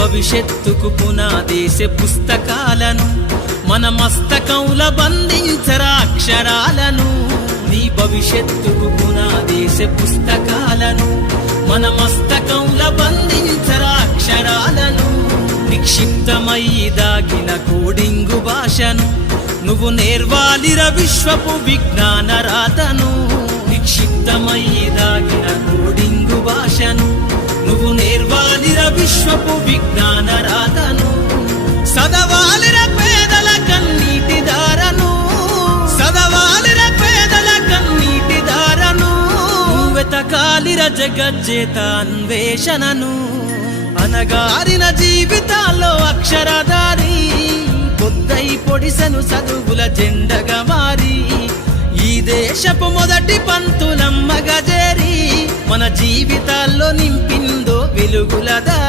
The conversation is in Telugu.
భవిష్యత్తుకు పునాదేసే పుస్తకాలను మన మస్తకంల బంధించరా అక్షరాలను. నీ భవిష్యత్తుకు పునాదేసే పుస్తకాలను మన మస్తకంల బంధించరా అక్షరాలను. నిక్షిప్తమై దాగిన కోడింగు భాషను నువ్వు నేర్వాలిర విశ్వపు విజ్ఞాన రాతను. నిక్షిప్తమై దాగిన కోడింగు భాషను నువ్వు నేర్వాలిర విశ్వపు విజ్ఞాన రాతను. సదవాలిర పేదల కన్నీటి దారను, సదవాలిర పేదల కన్నీటి దారను. వెతకాలిర జగజ్జేత అన్వేషణను, అనగారిన జీవితాల్లో అక్షరధారి పొద్దై పొడిసెను చదువుల జెండగా మారి. ఈ దేశపు మొదటి పంతులమ్మగా చేరి మన జీవితాల్లో నింపిందో వెలుగుల దారి.